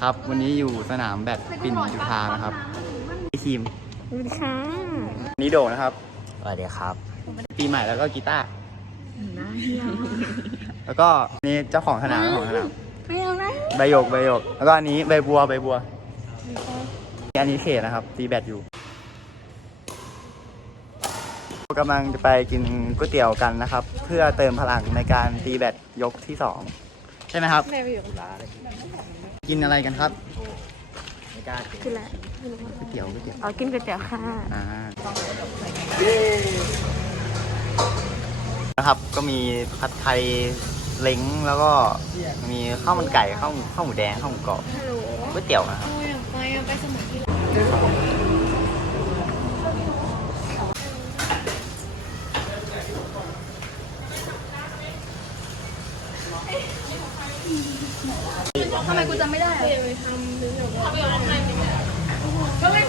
ครับ วันนี้อยู่สนามแบดปิ่นจุฬานะครับพี่ทีมสวัสดีค่ะนี่โดนะครับสวัสดีครับ ปีใหม่แล้วก็กีตาร์น้าเฮียแล้วก็นี่เจ้าของสนามเจ้าของสนามไม่เอานะใบหยกใบหยกแล้วก็อันนี้ใบบัวใบบัวอันนี้เขตนะครับ ตีแบดอยู่กำลังจะไปกินก๋วยเตี๋ยวกันนะครับ เพื่อเติมพลังในการตีแบดยกที่สอง ใช่ไหมครับ แม่ไปอยู่กับร้านกินอะไรกันครับไม่กล้ากินคือแหละก๋วยเตี๋ยวก๋วยเตี๋ยว เอากินก๋วยเตี๋ยวค่ะ อ่านะครับก็มีผัดไทยเล้งแล้วก็มีข้าวมันไก่ข้าวข้าวหมูแดงข้าวหมูกรอบฮัลโหลก๋วยเตี๋ยวนะครับเอาอย่างไปอะไปสมุทรที่ ทำไมกูจำไม่ได้ไปทำหรือแบบว่าทำไปออนไลน์ก็ไม่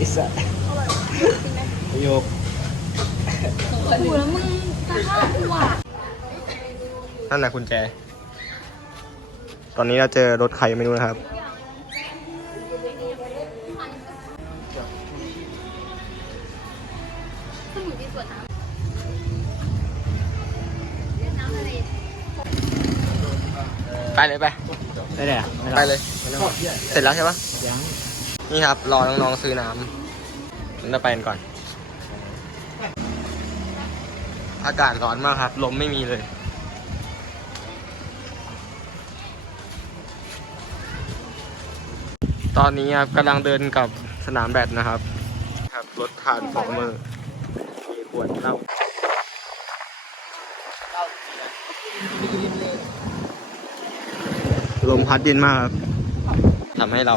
อิสระประโยคกูแล้วมึงจะฆ่ากูอะนั่นแหละคุณแจ ตอนนี้เราเจอรถใครไม่รู้นะครับ สมุทรที่สวนน้ำ ไปเลยไปได้เลยอะไปเลยเสร็จแล้วใช่ปะยังนี่ครับ รอน้องๆซื้อน้ำเราไปกันก่อน อากาศร้อนมากครับ ลมไม่มีเลย ตอนนี้ครับกำลังเดินกับสนามแบดนะครับ ครับรถทานฟอร์เมอร์มีขวดเหล้า ลมพัดเย็นมากครับทำให้เรา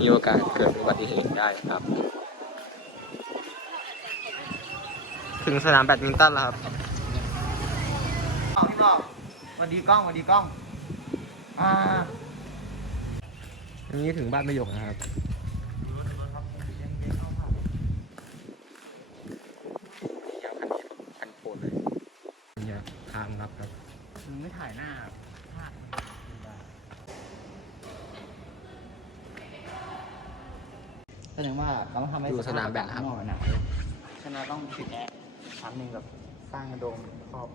มีโอกาสเกิดอุบัติเหตุได้ครับ ถึงสนามแบดมินตันแล้วครับพี่บอกสวัสดีกล้องสวัสดีกล้อง อ่า อันนี้ถึงบ้านประโยคนะครับ ยาวคันนี้คันโคตรเลยเนี่ยทางรับครับ มึงไม่ถ่ายหน้าภาพ แสดงว่าเขาต้องทำให้ดูสนามแบดครับ ข้งนอกหนักฉะนั้นต้องติดแอร์ชั้นหนึ่งแบบสร้างกระโดมครอบ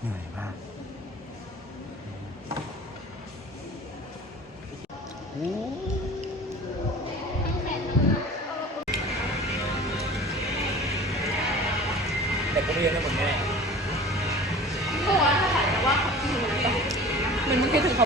เหนื่อยมากแต่ก็ไม่เยอะนะหมดแน่ เหมือนมึงคิดถึงเขา